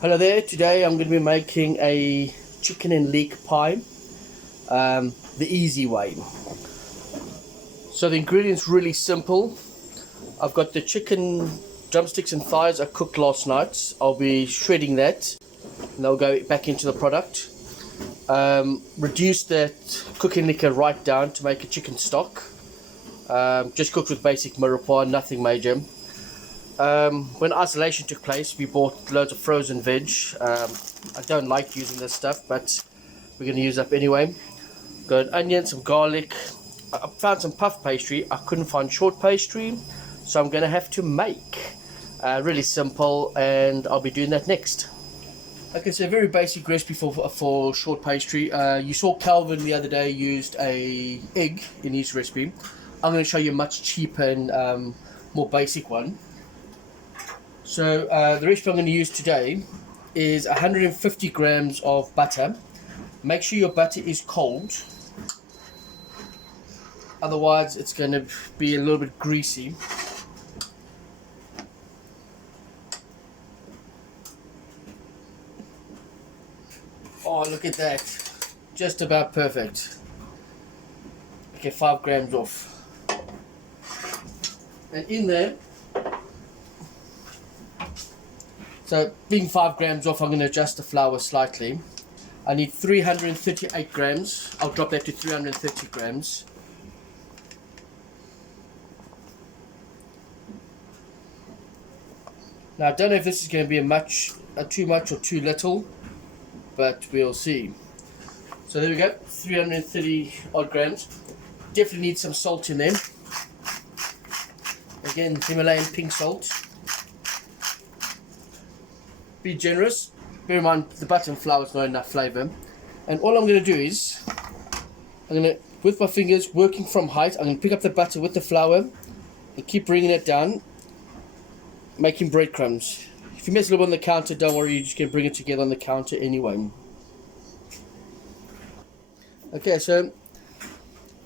Hello there, today I'm going to be making a chicken and leek pie, the easy way. So the ingredients really simple. I've got the chicken drumsticks and thighs I cooked last night. I'll be shredding that and they'll go back into the product. Reduce that cooking liquor right down to make a chicken stock. Just cooked with basic mirepoix, nothing major. When isolation took place, we bought loads of frozen veg. I don't like using this stuff, but we're going to use up anyway. Got an onion, some garlic. I found some puff pastry. I couldn't find short pastry, so I'm going to have to make. Really simple, and I'll be doing that next. Okay, so a very basic recipe for short pastry. You saw Calvin the other day used a egg in his recipe. I'm going to show you a much cheaper and more basic one. So the recipe I'm going to use today is 150 grams of butter. Make sure your butter is cold, otherwise it's going to be a little bit greasy. Oh, look at that, just about perfect. Okay, 5 grams off, and in there, so being 5 grams off, I'm going to adjust the flour slightly. I need 338 grams. I'll drop that to 330 grams. Now I don't know if this is going to be too much or too little, but we'll see. So there we go, 330 odd grams. Definitely need some salt in there. Again, Himalayan pink salt. Be generous. Bear in mind the butter and flour is not enough flavour. And all I'm going to do is, I'm going to, with my fingers working from height, I'm going to pick up the butter with the flour and keep bringing it down, making breadcrumbs. If you mess a little on the counter, don't worry, you're just going to bring it together on the counter anyway. Okay, so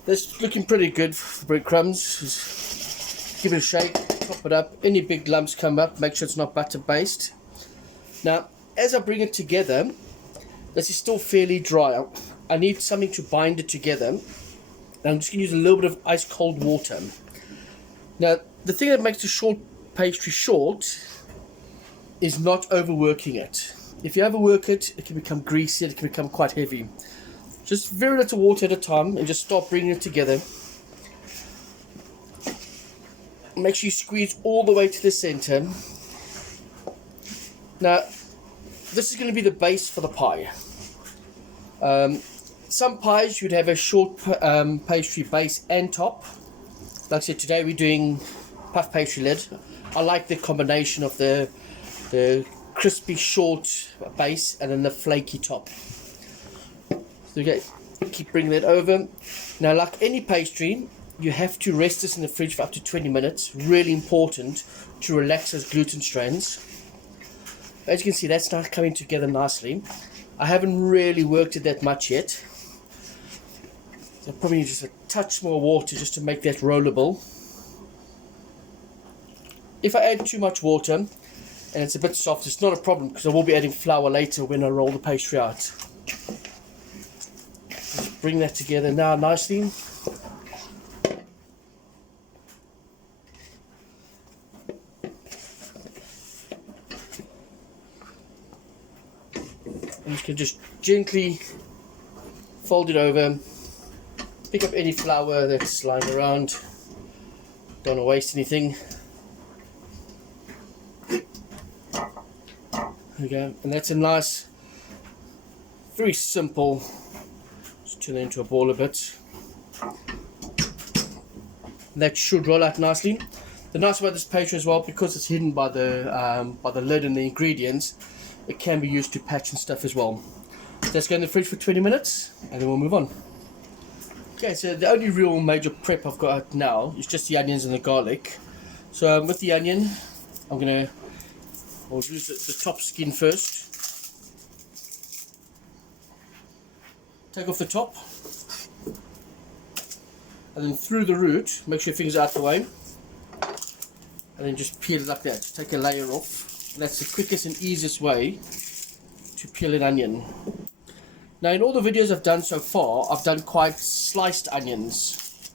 that's looking pretty good for breadcrumbs. Just give it a shake, top it up. Any big lumps come up, make sure it's not butter based. Now, as I bring it together, this is still fairly dry. I need something to bind it together. And I'm just going to use a little bit of ice cold water. Now, the thing that makes the short pastry short is not overworking it. If you overwork it, it can become greasy, it can become quite heavy. Just very little water at a time and just start bringing it together. Make sure you squeeze all the way to the center. Now, this is going to be the base for the pie. Some pies you'd have a short pastry base and top. Like I said, today we're doing puff pastry lid. I like the combination of the crispy short base and then the flaky top. So okay, keep bringing that over. Now, like any pastry, you have to rest this in the fridge for up to 20 minutes. Really important to relax those gluten strands. As you can see, that's not coming together nicely. I haven't really worked it that much yet. So I probably need just a touch more water just to make that rollable. If I add too much water and it's a bit soft, it's not a problem because I will be adding flour later when I roll the pastry out. Just bring that together now nicely. I'm just going to just gently fold it over, pick up any flour that's lying around, don't want to waste anything. There we go, and that's a nice, very simple, just turn it into a ball a bit. And that should roll out nicely. The nice about this pastry as well, because it's hidden by the lid and the ingredients, it can be used to patch and stuff as well. Let's go in the fridge for 20 minutes and then we'll move on. Okay, so the only real major prep I've got now is just the onions and the garlic. So with the onion, I'll use the top skin first. Take off the top. And then through the root, make sure your fingers are out the way. And then just peel it like that. Take a layer off. That's the quickest and easiest way to peel an onion. Now in all the videos I've done so far, I've done quite sliced onions.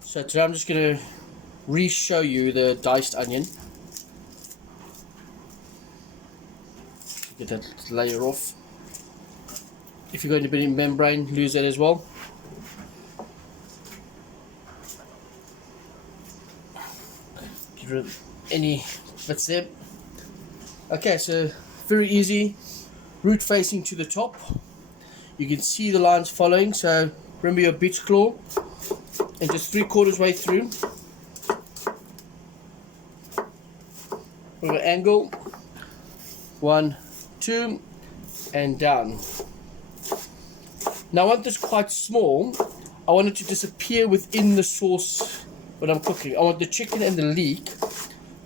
So today I'm just going to re-show you the diced onion. Get that layer off. If you've got any bit of membrane, lose that as well. Get rid of any bits there. Okay, so very easy. Root facing to the top. You can see the lines following, so remember your beech claw. And just 3/4 way through. With an angle. 1, 2, and down. Now I want this quite small. I want it to disappear within the sauce when I'm cooking. I want the chicken and the leek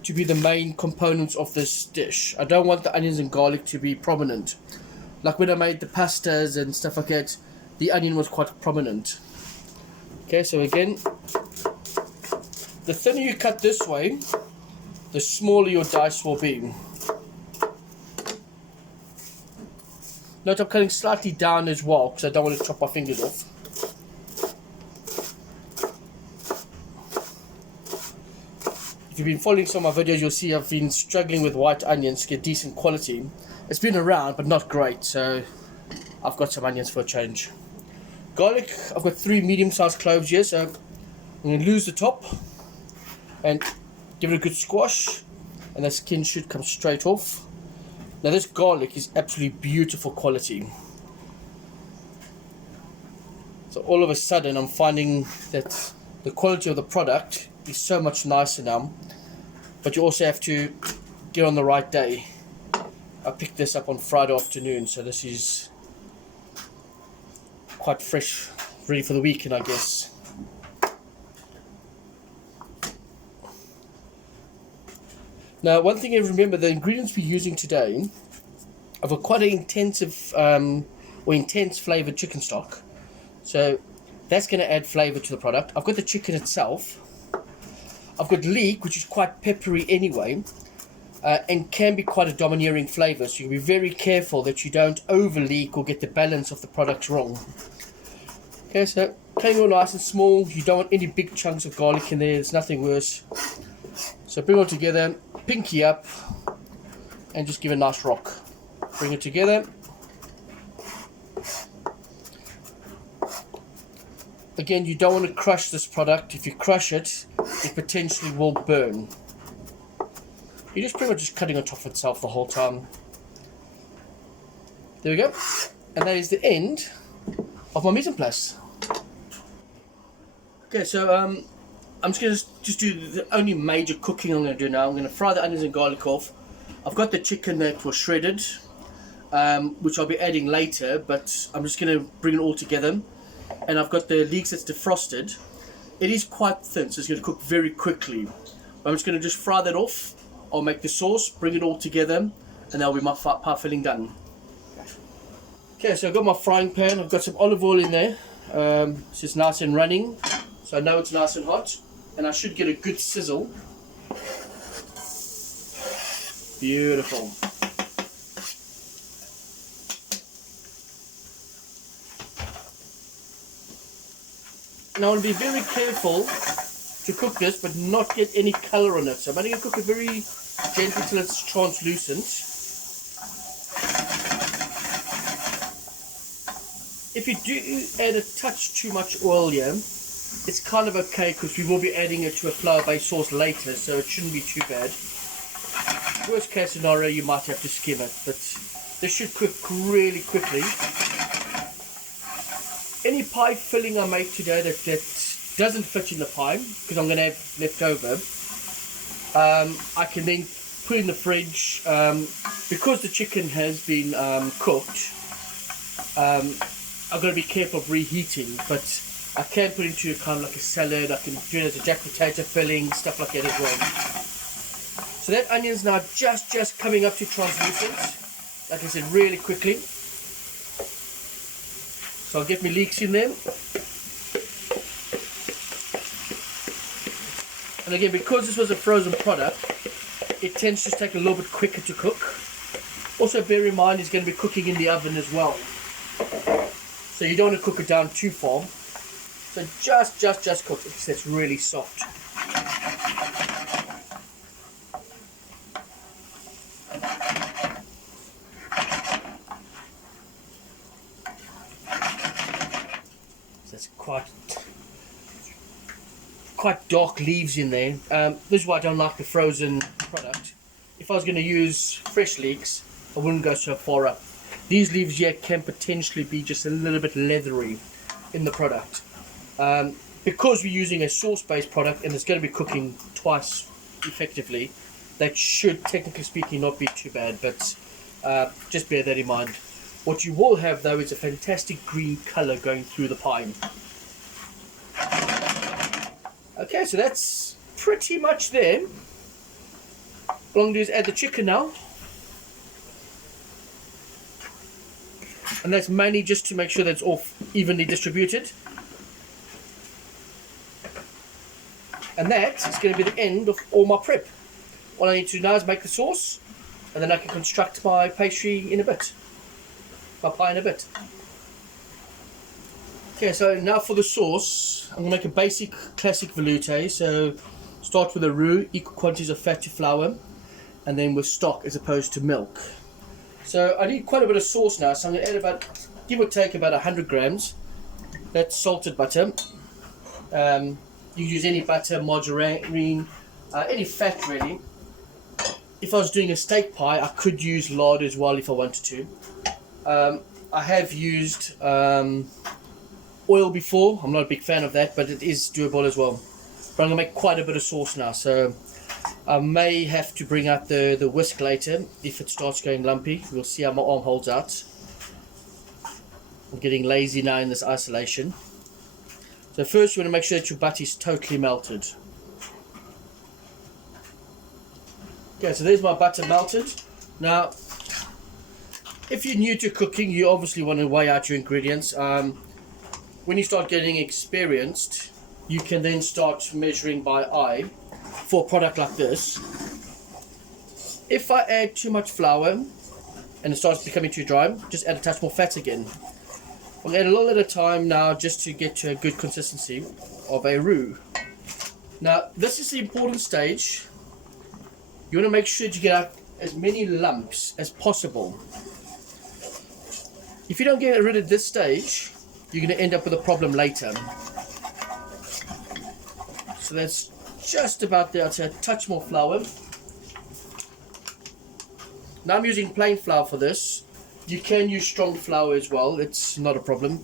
to be the main components of this dish. I don't want the onions and garlic to be prominent. Like when I made the pastas and stuff like that, the onion was quite prominent. Okay, so again, the thinner you cut this way, the smaller your dice will be. Note I'm cutting slightly down as well because I don't want to chop my fingers off. If you've been following some of my videos, you'll see I've been struggling with white onions to get decent quality. It's been around but not great, so I've got some onions for a change. Garlic, I've got 3 medium-sized cloves here, so I'm going to lose the top and give it a good squash, and the skin should come straight off. Now this garlic is absolutely beautiful quality. So all of a sudden I'm finding that the quality of the product is so much nicer now, but you also have to get on the right day. I picked this up on Friday afternoon, so this is quite fresh, ready for the weekend, I guess. Now, one thing you remember, the ingredients we're using today have a quite an intensive or intense flavored chicken stock, so that's going to add flavor to the product. I've got the chicken itself. I've got leek, which is quite peppery anyway, and can be quite a domineering flavor, so you be very careful that you don't over leek or get the balance of the product wrong. Okay, so cutting it all nice and small. You don't want any big chunks of garlic in there, there's nothing worse. So bring it all together, pinky up, and just give it a nice rock. Bring it together. Again, you don't want to crush this product. If you crush it, it potentially will burn. You're just pretty much just cutting on top of itself the whole time. There we go. And that is the end of my mise en place. Okay, so I'm just going to do the only major cooking I'm going to do now. I'm going to fry the onions and garlic off. I've got the chicken that was shredded, which I'll be adding later, but I'm just going to bring it all together. And I've got the leeks that's defrosted. It is quite thin, so it's going to cook very quickly. I'm just going to just fry that off. I'll make the sauce, bring it all together, and that'll be my pie filling done. Okay, so I've got my frying pan. I've got some olive oil in there. So it's nice and running, so I know it's nice and hot, and I should get a good sizzle. Beautiful. And I want to be very careful to cook this, but not get any colour on it. So I'm only going to cook it very gently till it's translucent. If you do add a touch too much oil here, it's kind of okay because we will be adding it to a flour-based sauce later, so it shouldn't be too bad. Worst case scenario, you might have to skim it, but this should cook really quickly. Any pie filling I make today that doesn't fit in the pie, because I'm going to have left over, I can then put in the fridge. Because the chicken has been cooked, I've got to be careful of reheating, but I can put it into kind of like a salad. I can do it as a jack potato filling, stuff like that as well. So that onion's now just coming up to translucent, like I said, really quickly. So I'll get my leeks in there. And again, because this was a frozen product, it tends to take a little bit quicker to cook. Also bear in mind it's going to be cooking in the oven as well. So you don't want to cook it down too far. So just cook it because it's really soft. So it's quite dark leaves in there. This is why I don't like the frozen product. If I was going to use fresh leeks, I wouldn't go so far up. These leaves here can potentially be just a little bit leathery in the product. Because we're using a sauce-based product and it's going to be cooking twice effectively, that should, technically speaking, not be too bad, but just bear that in mind. What you will have, though, is a fantastic green colour going through the pie. Okay, so that's pretty much there. All I'm going to do is add the chicken now. And that's mainly just to make sure that it's all evenly distributed. And that is going to be the end of all my prep. All I need to do now is make the sauce, and then I can construct my pastry in a bit. My pie in a bit. Okay, so now for the sauce, I'm going to make a basic classic velouté. So start with a roux, equal quantities of fat to flour, and then with stock as opposed to milk. So I need quite a bit of sauce now, so I'm going to add about, give or take, about 100 grams. That's salted butter. You use any butter, margarine, any fat really. If I was doing a steak pie, I could use lard as well if I wanted to. I have used oil before. I'm not a big fan of that, but it is doable as well. But I'm going to make quite a bit of sauce now, so I may have to bring out the whisk later if it starts going lumpy. We'll see how my arm holds out. I'm getting lazy now in this isolation. So first you want to make sure that your butter is totally melted. Okay, so there's my butter melted. Now, if you're new to cooking, you obviously want to weigh out your ingredients. When you start getting experienced, you can then start measuring by eye for a product like this. If I add too much flour and it starts becoming too dry, just add a touch more fat again. I'll add a little at a time now just to get to a good consistency of a roux. Now, this is the important stage. You want to make sure that you get out as many lumps as possible. If you don't get rid of this stage, you're going to end up with a problem later. So that's just about there. I'll say a touch more flour. Now I'm using plain flour for this. You can use strong flour as well, it's not a problem.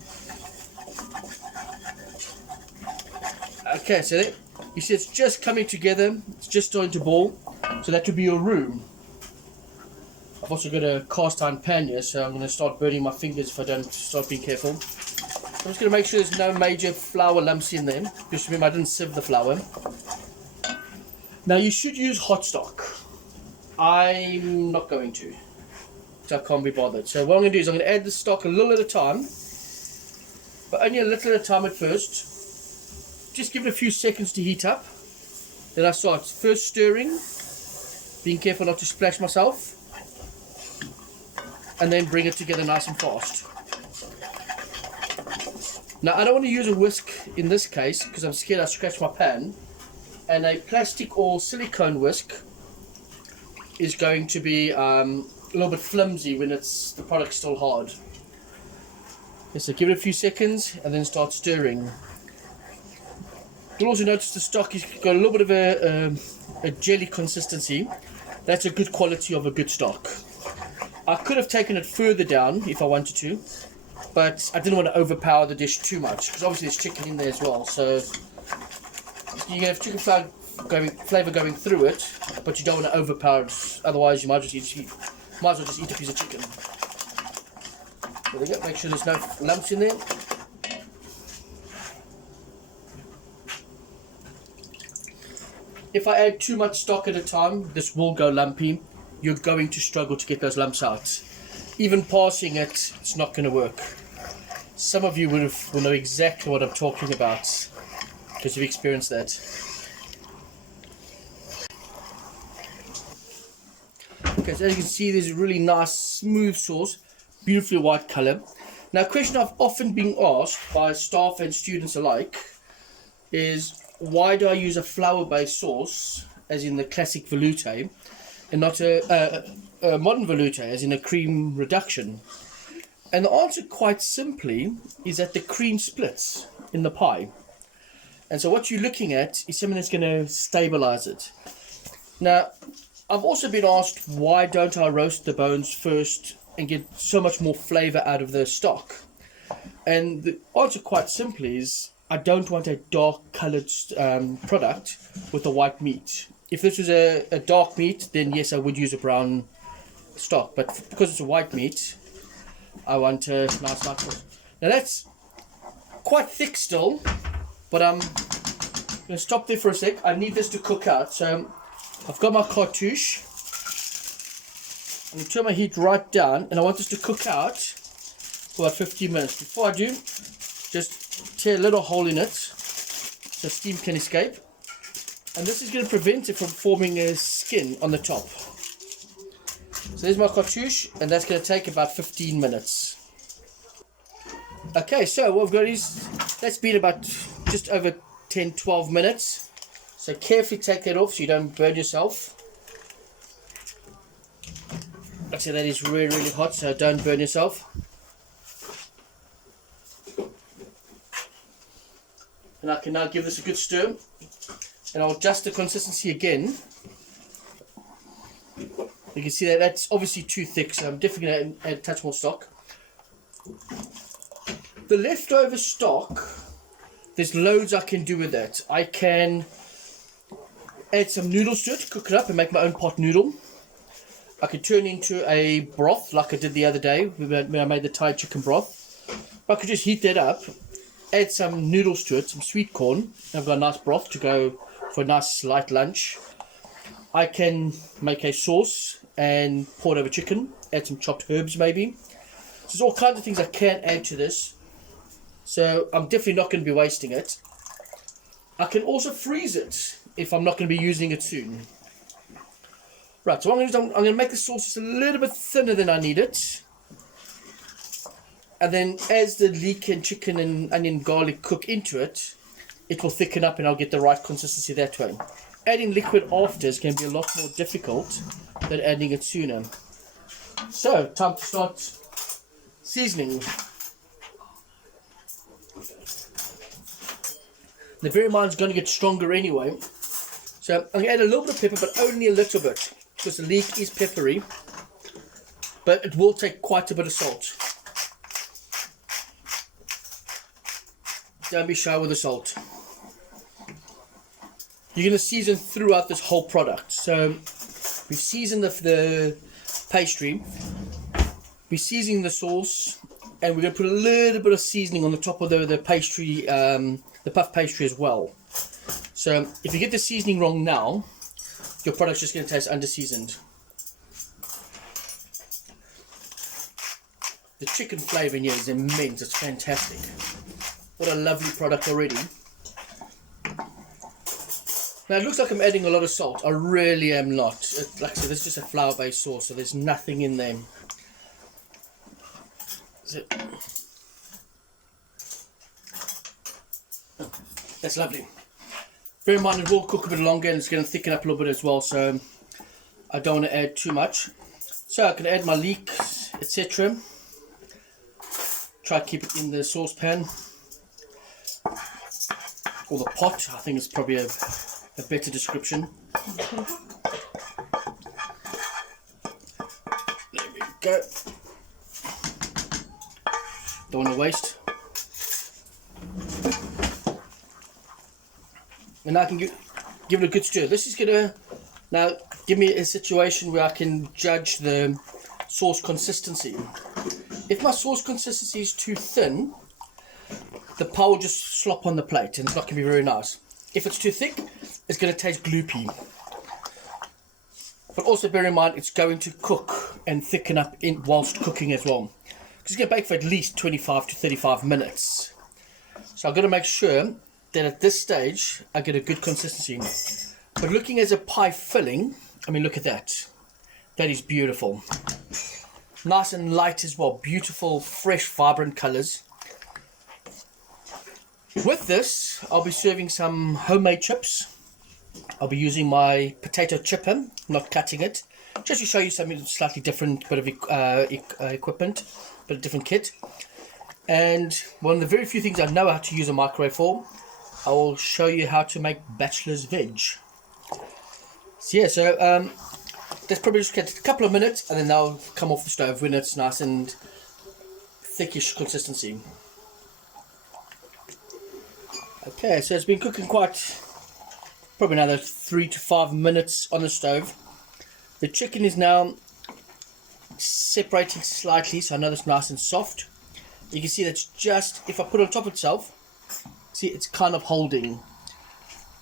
Okay, so there, you see it's just coming together, it's just starting to ball. So that would be your roux. I've also got a cast iron pan here, so I'm going to start burning my fingers if I don't start being careful. I'm just going to make sure there's no major flour lumps in there. Just remember I didn't sieve the flour. Now you should use hot stock. I'm not going to. So I can't be bothered. So what I'm going to do is I'm going to add the stock a little at a time, but only a little at a time at first. Just give it a few seconds to heat up. Then I start first stirring, being careful not to splash myself, and then bring it together nice and fast. Now I don't want to use a whisk in this case because I'm scared I'll scratch my pan, and a plastic or silicone whisk is going to be a little bit flimsy when the product's still hard. Okay, so give it a few seconds and then start stirring. You'll also notice the stock has got a little bit of a jelly consistency. That's a good quality of a good stock. I could have taken it further down if I wanted to, but I didn't want to overpower the dish too much because obviously there's chicken in there as well. So you can have chicken flavour going through it, but you don't want to overpower it. Otherwise, you might as well just eat a piece of chicken. There we go. Make sure there's no lumps in there. If I add too much stock at a time, this will go lumpy. You're going to struggle to get those lumps out. Even passing it, it's not going to work. Some of you will know exactly what I'm talking about because you've experienced that. Okay, so as you can see, there's a really nice smooth sauce, beautifully white colour. Now, a question I've often been asked by staff and students alike is, why do I use a flour-based sauce, as in the classic velouté, and not a modern velouté, as in a cream reduction? And the answer, quite simply, is that the cream splits in the pie. And so what you're looking at is something that's going to stabilize it. Now, I've also been asked, why don't I roast the bones first and get so much more flavor out of the stock? And the answer, quite simply, is I don't want a dark colored product with a white meat. If this was a dark meat, then yes, I would use a brown stock. But because it's a white meat, I want a nice light sauce. Now that's quite thick still, but I'm going to stop there for a sec. I need this to cook out. So I've got my cartouche. I'm going to turn my heat right down, and I want this to cook out for about 15 minutes. Before I do, just tear a little hole in it so steam can escape. And this is going to prevent it from forming a skin on the top. So there's my cartouche, and that's going to take about 15 minutes. Okay, so what we've got is, that's been about just over 10-12 minutes. So carefully take that off so you don't burn yourself. Actually, that is really, really hot, so don't burn yourself. And I can now give this a good stir, and I'll adjust the consistency again. You can see that that's obviously too thick, so I'm definitely going to add a touch more stock. The leftover stock, there's loads I can do with that. I can add some noodles to it, cook it up and make my own pot noodle. I could turn into a broth like I did the other day when I made the Thai chicken broth. I could just heat that up, add some noodles to it, some sweet corn, and I've got a nice broth to go for a nice light lunch. I can make a sauce and pour it over chicken, add some chopped herbs maybe. So there's all kinds of things I can add to this. So I'm definitely not going to be wasting it. I can also freeze it if I'm not going to be using it soon. Right, so what I'm going to make the sauce just a little bit thinner than I need it. And then as the leek and chicken and onion garlic cook into it, it will thicken up and I'll get the right consistency that way. Adding liquid after is going to be a lot more difficult than adding it sooner. So, time to start seasoning. The bear in mind is going to get stronger anyway. So I'm going to add a little bit of pepper, but only a little bit, because the leek is peppery. But it will take quite a bit of salt. Don't be shy with the salt. You're going to season throughout this whole product. So we've seasoned the pastry, we're seasoning the sauce, and we're going to put a little bit of seasoning on the top of the pastry, the puff pastry as well. So if you get the seasoning wrong now, your product's just going to taste under-seasoned. The chicken flavour in here is immense. It's fantastic. What a lovely product already. Now it looks like I'm adding a lot of salt. I really am not. Like I said, this is just a flour-based sauce, so there's nothing in there. Oh, that's lovely. Bear in mind it will cook a bit longer and it's going to thicken up a little bit as well, so I don't want to add too much. So I can add my leeks, etc. Try to keep it in the saucepan. Or the pot, I think it's probably a better description. There we go. Don't want to waste. And now I can give it a good stir. This is going to now give me a situation where I can judge the sauce consistency. If my sauce consistency is too thin, the pie will just slop on the plate and it's not going to be very nice. If it's too thick, it's going to taste gloopy. But also bear in mind, it's going to cook and thicken up whilst cooking as well. It's going to bake for at least 25 to 35 minutes. So I've got to make sure that at this stage, I get a good consistency. But looking as a pie filling, I mean, look at that. That is beautiful. Nice and light as well. Beautiful, fresh, vibrant colours. With this, I'll be serving some homemade chips. I'll be using my potato chipper, not cutting it, just to show you something slightly different, bit of equipment, bit of different kit. And one of the very few things I know how to use a microwave for, I will show you how to make bachelor's veg. So yeah, so let's probably just get a couple of minutes and then they'll come off the stove when it's nice and thickish consistency. Okay, so it's been cooking probably another 3 to 5 minutes on the stove. The chicken is now separating slightly, so I know it's nice and soft. You can see that's just, if I put it on top of itself, see it's kind of holding.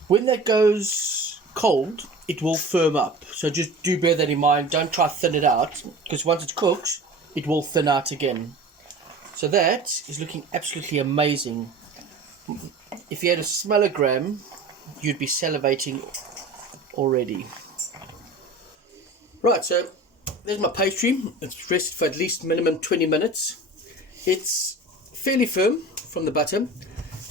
When that goes cold, it will firm up. So just do bear that in mind. Don't try to thin it out, because once it's cooked, it will thin out again. So that is looking absolutely amazing. If you had a smellogram, you'd be salivating already. Right, so there's my pastry. It's rested for at least minimum 20 minutes. It's fairly firm from the butter.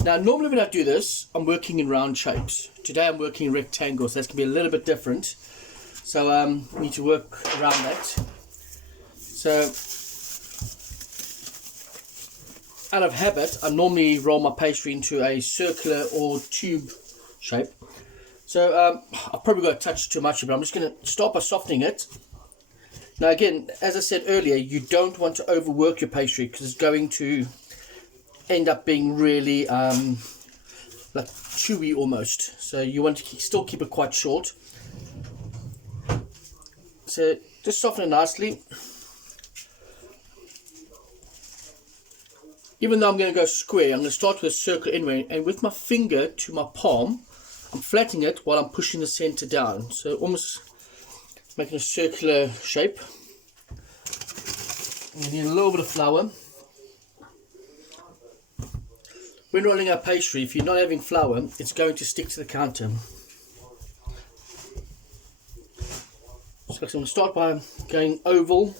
Now, normally when I do this, I'm working in round shapes. Today I'm working in rectangles, so that's going to be a little bit different. So I need to work around that. So, out of habit, I normally roll my pastry into a circular or tube shape. So I've probably got a touch too much, but I'm just going to start by softening it. Now again, as I said earlier, you don't want to overwork your pastry because it's going to end up being really like chewy almost. So you want to still keep it quite short. So just soften it nicely. Even though I'm going to go square, I'm going to start with a circle anyway, and with my finger to my palm, I'm flattening it while I'm pushing the center down. So almost making a circular shape. You need a little bit of flour. When rolling out pastry, if you're not having flour, it's going to stick to the counter. So I'm going to start by going oval.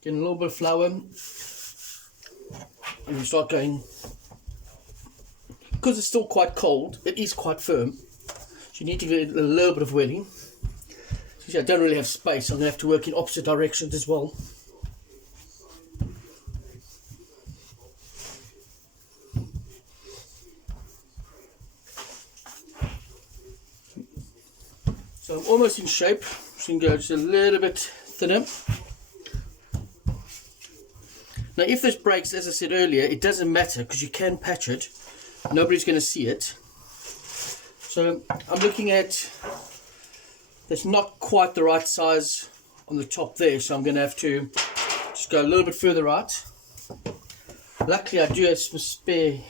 Getting a little bit of flour. And you start going, because it's still quite cold, it is quite firm. So you need to get a little bit of whirling. See, I don't really have space, I'm going to have to work in opposite directions as well. So I'm almost in shape, so you can go just a little bit thinner. Now if this breaks, as I said earlier, it doesn't matter because you can patch it. Nobody's going to see it. So I'm looking at, that's not quite the right size on the top there, so I'm going to have to just go a little bit further out. Luckily I do have some spare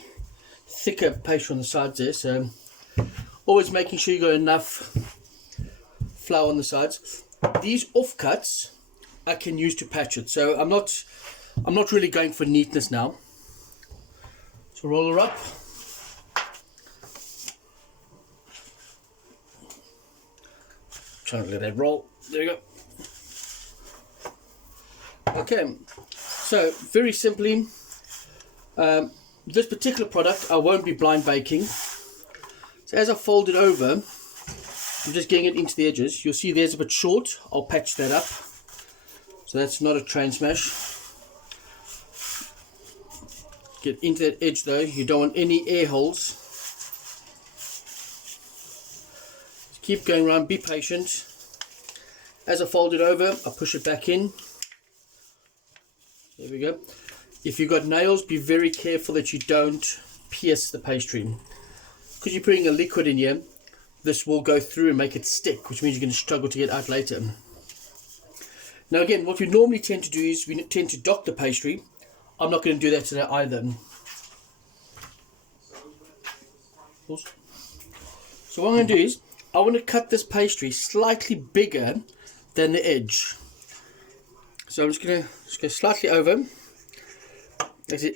thicker pastry on the sides there, so always making sure you got enough flour on the sides. These offcuts I can use to patch it, so I'm not really going for neatness now. So roll her up. Trying to let that roll. There you go. Okay, so very simply, this particular product I won't be blind baking. So as I fold it over, I'm just getting it into the edges. You'll see there's a bit short. I'll patch that up. So that's not a train smash. Get into that edge though, you don't want any air holes. Just keep going around, be patient. As I fold it over, I push it back in. There we go. If you've got nails, be very careful that you don't pierce the pastry. Because you're putting a liquid in here, this will go through and make it stick, which means you're going to struggle to get out later. Now again, what we normally tend to do is we tend to dock the pastry. I'm not going to do that today either. So what I'm going to do is, I want to cut this pastry slightly bigger than the edge. So I'm just going to go slightly over.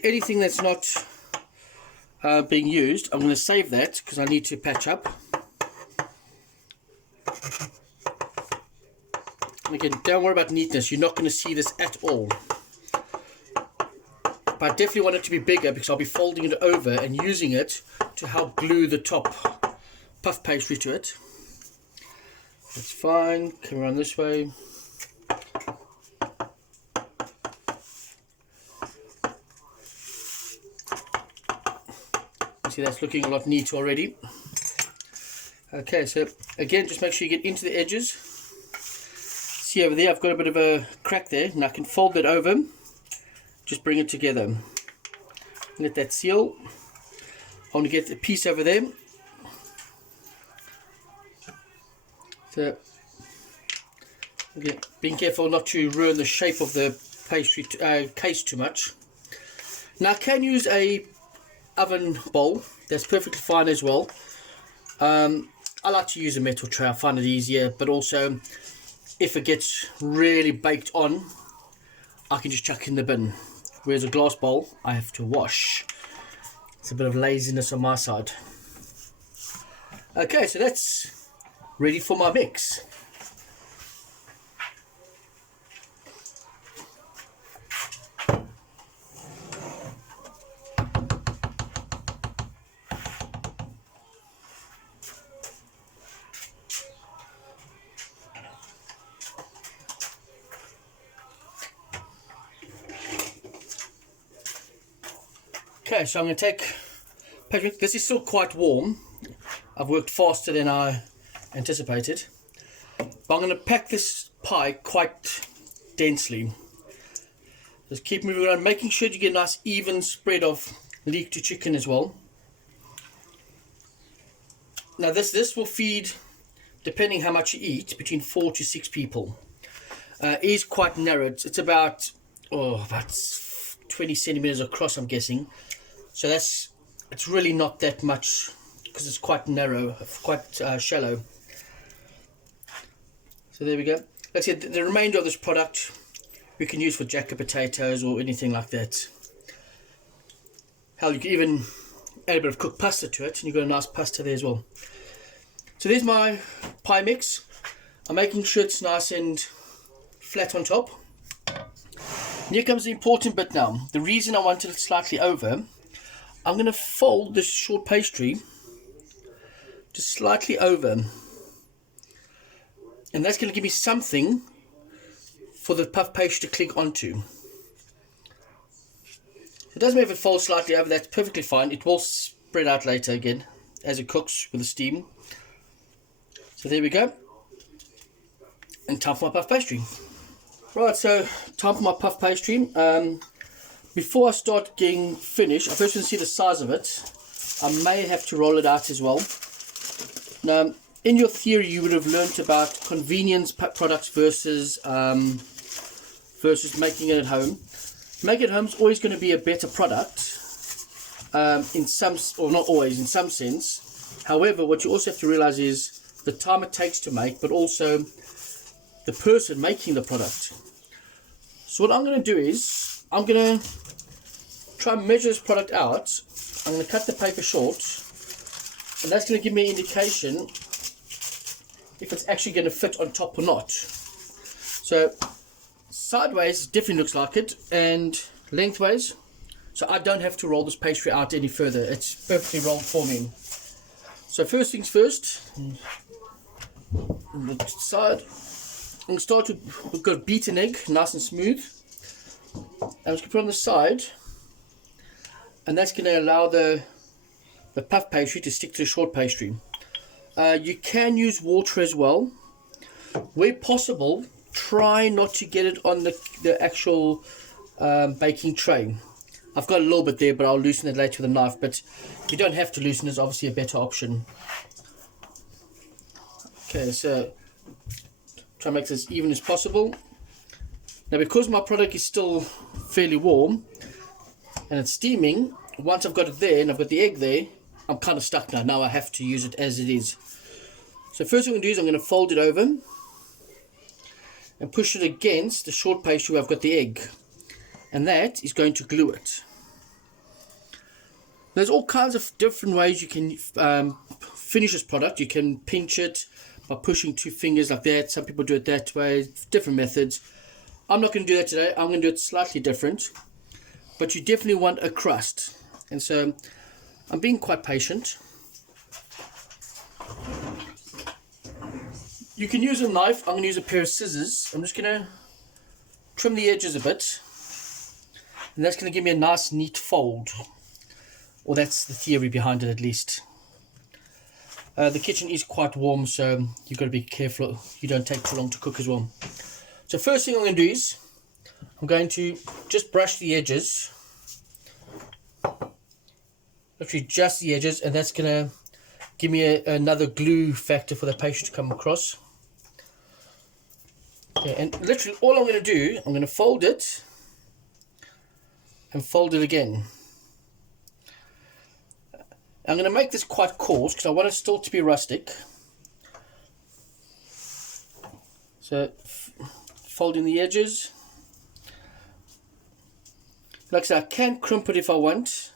Anything that's not being used, I'm going to save that because I need to patch up. And again, don't worry about neatness, you're not going to see this at all. But I definitely want it to be bigger because I'll be folding it over and using it to help glue the top puff pastry to it. That's fine. Come around this way. See, that's looking a lot neater already. Okay, so again, just make sure you get into the edges. See over there, I've got a bit of a crack there, and I can fold that over. Just bring it together. Let that seal. I want to get a piece over there. So, again, being careful not to ruin the shape of the pastry case too much. Now I can use a oven bowl. That's perfectly fine as well. I like to use a metal tray. I find it easier, but also if it gets really baked on, I can just chuck in the bin. Whereas a glass bowl, I have to wash. It's a bit of laziness on my side. Okay, so that's ready for my mix. Okay, so I'm going to take pastry. This is still quite warm. I've worked faster than I anticipated. But I'm going to pack this pie quite densely. Just keep moving around, making sure you get a nice even spread of leek to chicken as well. Now this will feed, depending how much you eat, between 4 to 6 people. It is quite narrow. It's about 20 centimeters across, I'm guessing. So it's really not that much because it's quite narrow, quite shallow. So there we go. Like I said, the remainder of this product we can use for jacket potatoes or anything like that. Hell, you can even add a bit of cooked pasta to it and you've got a nice pasta there as well. So there's my pie mix. I'm making sure it's nice and flat on top. And here comes the important bit now. The reason I wanted it slightly over, I'm going to fold this short pastry just slightly over. And that's going to give me something for the puff pastry to click onto. It doesn't matter if it folds slightly over, that's perfectly fine. It will spread out later again as it cooks with the steam. So there we go. And time for my puff pastry. Right, so time for my puff pastry. Before I start getting finished, I first want to see the size of it. I may have to roll it out as well. Now, in your theory, you would have learnt about convenience products versus making it at home. Making it at home is always going to be a better product, in some, or not always, in some sense. However, what you also have to realize is the time it takes to make, but also the person making the product. So what I'm going to do is, I'm going to try and measure this product out. I'm going to cut the paper short, and that's going to give me an indication if it's actually going to fit on top or not. So sideways definitely looks like it, and lengthways, so I don't have to roll this pastry out any further. It's perfectly rolled for me. So first things first, on the side, I'm going to start with, we've got a beaten egg, nice and smooth. And I'm just going to put it on the side, and that's going to allow the puff pastry to stick to the short pastry. You can use water as well. Where possible, try not to get it on the actual baking tray. I've got a little bit there, but I'll loosen it later with a knife. But you don't have to loosen, it's obviously a better option. Okay, so try and make this as even as possible. Now, because my product is still fairly warm and it's steaming, once I've got it there and I've got the egg there, I'm kind of stuck now. Now I have to use it as it is. So first thing I'm going to do is I'm going to fold it over and push it against the short pastry where I've got the egg. And that is going to glue it. There's all kinds of different ways you can finish this product. You can pinch it by pushing two fingers like that. Some people do it that way, different methods. I'm not going to do that today. I'm going to do it slightly different. But you definitely want a crust. And so I'm being quite patient. You can use a knife. I'm going to use a pair of scissors. I'm just going to trim the edges a bit. And that's going to give me a nice neat fold. Or that's the theory behind it at least. The kitchen is quite warm, so you've got to be careful you don't take too long to cook as well. So first thing I'm going to do is I'm going to just brush the edges. Literally just the edges, and that's going to give me another glue factor for the pastry to come across. Okay, and literally all I'm going to do, I'm going to fold it and fold it again. I'm going to make this quite coarse because I want it still to be rustic. So, folding the edges. Like I said, I can crimp it if I want,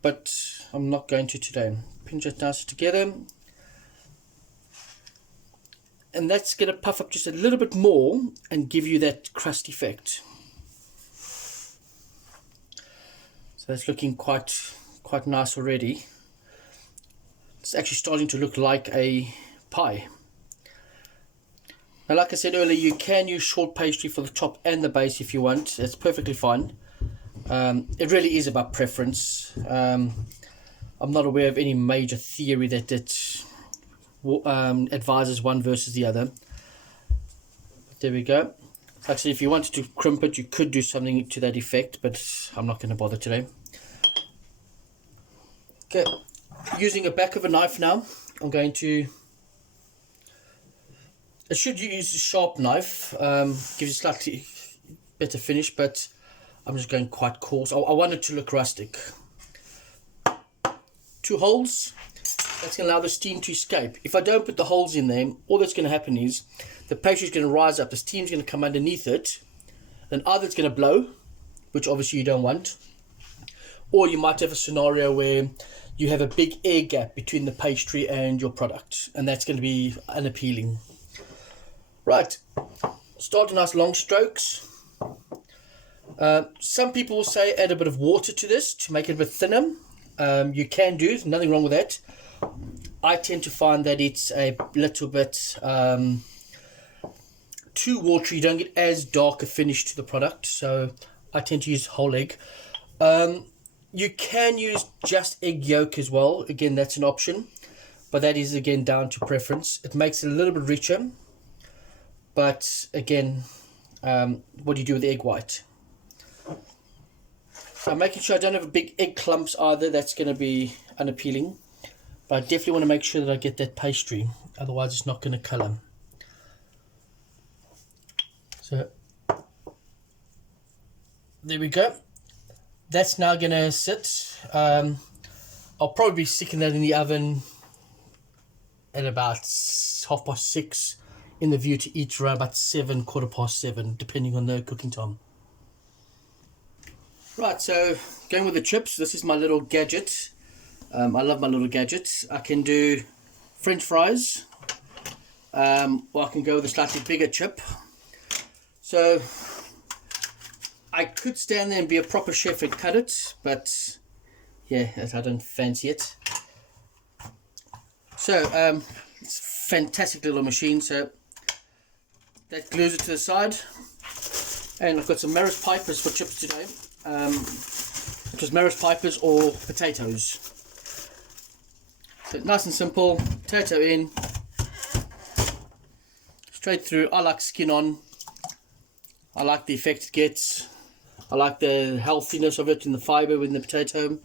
but I'm not going to today. Pinch it nice together. And that's going to puff up just a little bit more and give you that crust effect. So that's looking quite nice already. It's actually starting to look like a pie. Now, like I said earlier, you can use short pastry for the top and the base if you want. That's perfectly fine. It really is about preference. I'm not aware of any major theory that advises one versus the other. But there we go. Like I said, if you wanted to crimp it, you could do something to that effect, but I'm not going to bother today. Okay, using a back of a knife now, I'm going to, I should use a sharp knife, gives you a slightly better finish, but I'm just going quite coarse. I want it to look rustic. 2 holes, that's going to allow the steam to escape. If I don't put the holes in there, all that's going to happen is the pastry is going to rise up, the steam's going to come underneath it, then either it's going to blow, which obviously you don't want, or you might have a scenario where you have a big air gap between the pastry and your product, and that's going to be unappealing. Right, start a nice long strokes. Some people will say add a bit of water to this to make it a bit thinner. You can do, there's nothing wrong with that. I tend to find that it's a little bit too watery. You don't get as dark a finish to the product, so I tend to use whole egg. You can use just egg yolk as well. Again, that's an option, but that is again down to preference. It makes it a little bit richer, but again, what do you do with the egg white? So I'm making sure I don't have a big egg clumps either. That's going to be unappealing, but I definitely want to make sure that I get that pastry, otherwise it's not going to colour. So there we go. That's now going to sit. I'll probably be sticking that in the oven at about 6:30 in the view to eat around about 7, 7:15, depending on the cooking time. Right, so going with the chips, this is my little gadget. I love my little gadgets. I can do French fries, or I can go with a slightly bigger chip. So I could stand there and be a proper chef and cut it, but yeah, I don't fancy it. So it's a fantastic little machine. So that glues it to the side, and I've got some Maris Pipers for chips today. Just Maris Pipers or potatoes. So nice and simple. Potato in, straight through. I like skin on. I like the effect it gets. I like the healthiness of it in the fibre within the potato.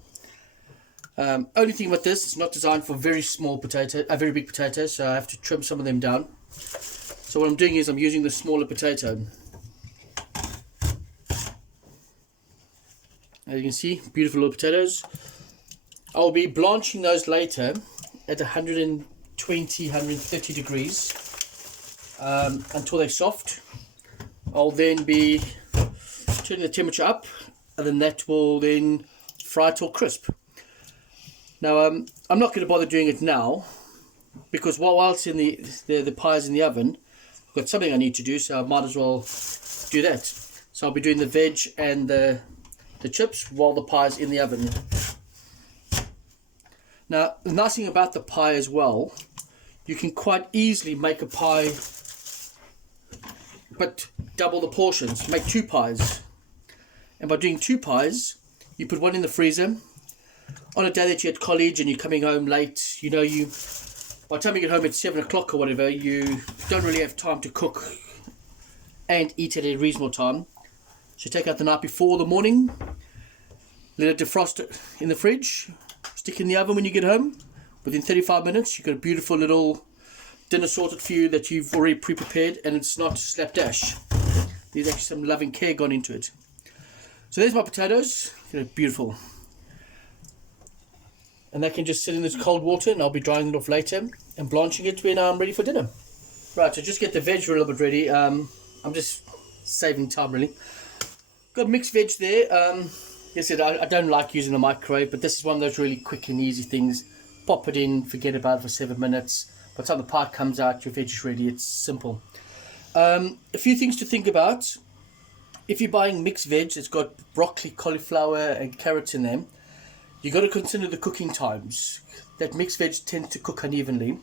Only thing with this, it's not designed for very big potatoes, so I have to trim some of them down. So what I'm doing is I'm using the smaller potato. As you can see, beautiful little potatoes. I'll be blanching those later at 120, 130 degrees until they're soft. I'll then be turning the temperature up, and then that will then fry till crisp. Now, I'm not going to bother doing it now, because whilst in the pie's in the oven, I've got something I need to do, so I might as well do that. So I'll be doing the veg and the chips while the pie's in the oven. Now, the nice thing about the pie as well, you can quite easily make a pie, but double the portions. Make 2 pies. And by doing 2 pies, you put one in the freezer. On a day that you're at college and you're coming home late, you know, by the time you get home at 7 o'clock or whatever, you don't really have time to cook and eat at a reasonable time. So take out the night before the morning, let it defrost in the fridge, stick in the oven when you get home. Within 35 minutes, you've got a beautiful little dinner sorted for you that you've already pre-prepared, and it's not slapdash. There's actually some loving care gone into it. So there's my potatoes, you know, beautiful. And they can just sit in this cold water, and I'll be drying it off later and blanching it when I'm ready for dinner. Right, so just get the veg a little bit ready. I'm just saving time really. Got mixed veg there. Like I said, I don't like using the microwave, but this is one of those really quick and easy things. Pop it in, forget about it for 7 minutes. By the time the pie comes out, your veg is ready. It's simple. A few things to think about. If you're buying mixed veg, it's got broccoli, cauliflower and carrots in them. You got to consider the cooking times. That mixed veg tends to cook unevenly.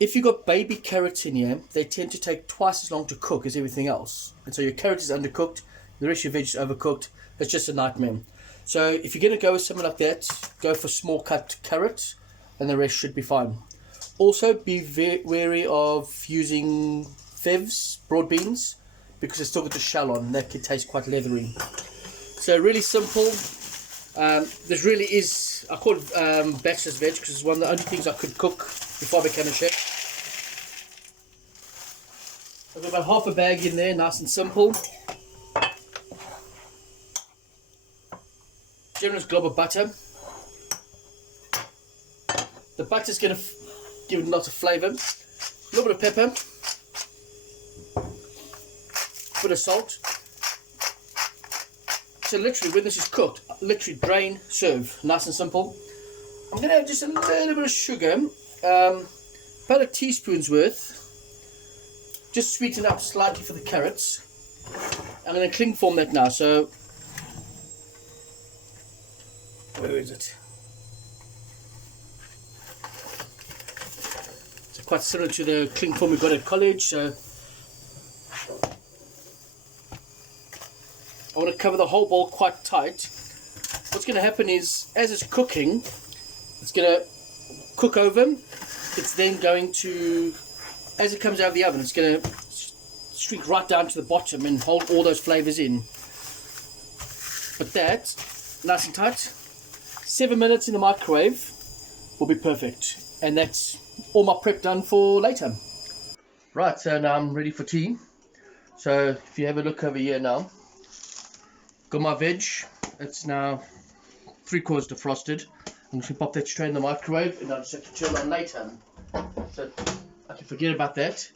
If you got baby carrots in here, they tend to take twice as long to cook as everything else. And so your carrot is undercooked, the rest of your veg is overcooked. It's just a nightmare. So if you're going to go with something like that, go for small cut carrot and the rest should be fine. Also be wary of using fevs, broad beans, because it's still got the shell on and that can taste quite leathery. So really simple. This really is, I call it bachelor's veg because it's one of the only things I could cook before I became a chef. I've got about half a bag in there, nice and simple. Generous glob of butter. The butter's going to give it lots of flavour. A little bit of pepper. A bit of salt. So literally when this is cooked, literally drain, serve. Nice and simple. I'm going to add just a little bit of sugar. About a teaspoon's worth. Just sweeten up slightly for the carrots. I'm going to cling form that now. So where is it? So quite similar to the cling form we got at college. So I want to cover the whole bowl quite tight. What's going to happen is, as it's cooking, it's going to cook over. It's then going to, as it comes out of the oven, it's going to streak right down to the bottom and hold all those flavours in. But that, nice and tight. 7 minutes in the microwave will be perfect, and that's all my prep done for later. Right, so now I'm ready for tea. So if you have a look over here now, got my veg. It's now 3/4 defrosted. I'm just gonna pop that straight in the microwave, and I'll just have to turn it on later. So I can forget about that.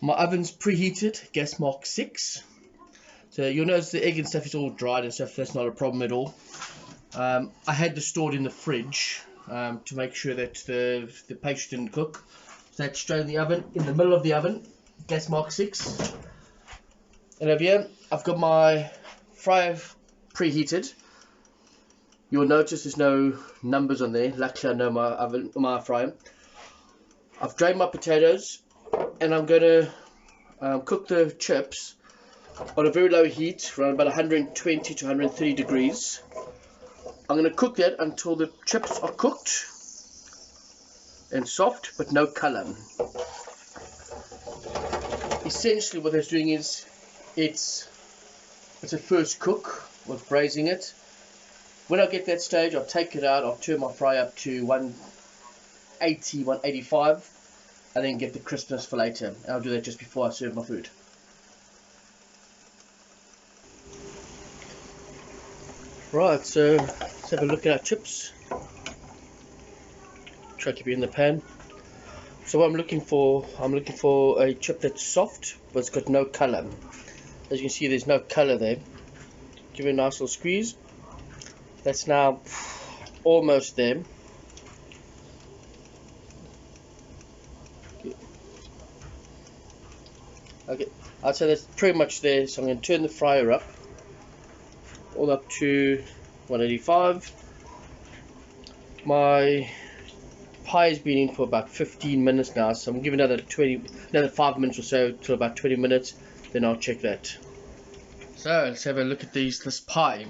My oven's preheated, gas mark 6. So you'll notice the egg and stuff is all dried and stuff. That's not a problem at all. I had this stored in the fridge to make sure that the pastry didn't cook. So that's straight in the oven, in the middle of the oven, gas mark 6. And over here, I've got my fryer preheated. You'll notice there's no numbers on there. Luckily I know my fryer. I've drained my potatoes, and I'm going to cook the chips on a very low heat, around about 120 to 130 degrees. I'm going to cook that until the chips are cooked and soft, but no colour. Essentially what that's doing is, it's a first cook with braising it. When I get that stage, I'll take it out, I'll turn my fry up to 180, 185, and then get the crispness for later. I'll do that just before I serve my food. Right, so let's have a look at our chips. Try to be in the pan. So what I'm looking for a chip that's soft, but it's got no colour. As you can see, there's no colour there. Give it a nice little squeeze. That's now almost there. Okay, I'd say that's pretty much there. So I'm going to turn the fryer up, all up to 185. My pie has been in for about 15 minutes now, so I'm giving another 5 minutes or so till about 20 minutes. Then I'll check that. So let's have a look at this pie.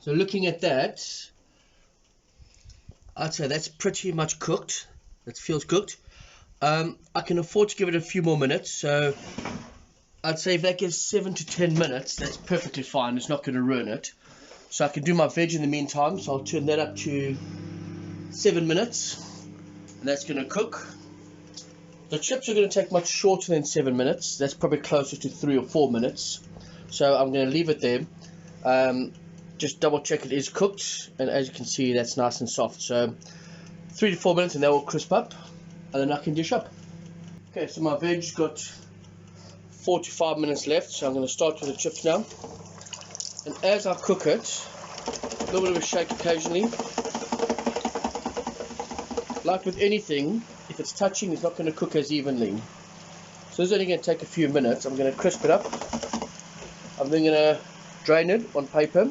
So looking at that, I'd say that's pretty much cooked. That feels cooked. I can afford to give it a few more minutes, so I'd say if that gives 7 to 10 minutes, that's perfectly fine. It's not going to ruin it. So I can do my veg in the meantime, so I'll turn that up to 7 minutes, and that's going to cook. The chips are going to take much shorter than 7 minutes. That's probably closer to 3 or 4 minutes. So I'm going to leave it there. Just double check it is cooked, and as you can see, that's nice and soft. So 3 to 4 minutes and that will crisp up, and then I can dish up. Okay, so my veg's got 4 to 5 minutes left, so I'm going to start with the chips now. And as I cook it, a little bit of a shake occasionally. Like with anything, if it's touching, it's not going to cook as evenly. So this is only going to take a few minutes. I'm going to crisp it up. I'm then going to drain it on paper.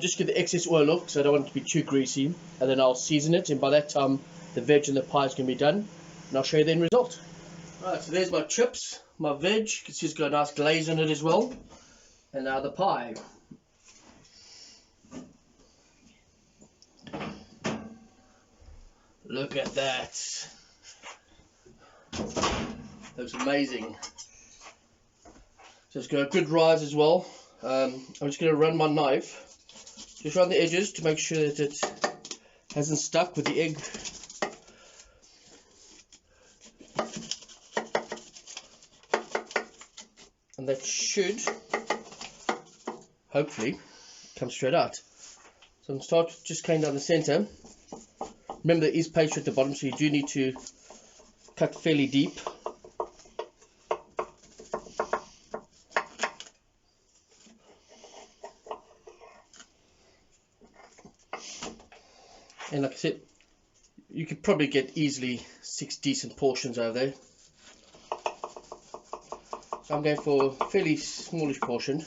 Just get the excess oil off because I don't want it to be too greasy. And then I'll season it, and by that time the veg and the pie is going to be done. And I'll show you the end result. Right, so there's my chips, my veg. You can see it's got a nice glaze on it as well. And now the pie. Look at that. Looks amazing. So it's got a good rise as well. I'm just going to run my knife just around the edges to make sure that it hasn't stuck with the egg. And that should hopefully come straight out. So I'm going to start just cutting down the center. Remember, there is pastry at the bottom, so you do need to cut fairly deep. And like I said, you could probably get easily 6 decent portions over there. So I'm going for a fairly smallish portion.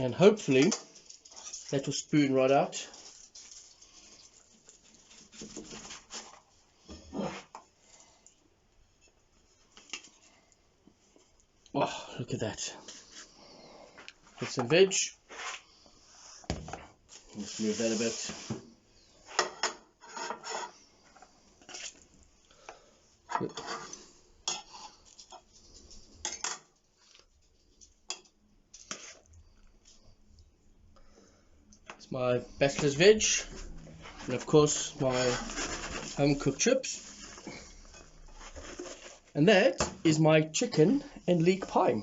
And hopefully that will spoon right out. Oh, look at that. Get some veg. Let's move that a bit. Good. It's my bachelor's veg, and of course my home cooked chips. And that is my chicken and leek pie.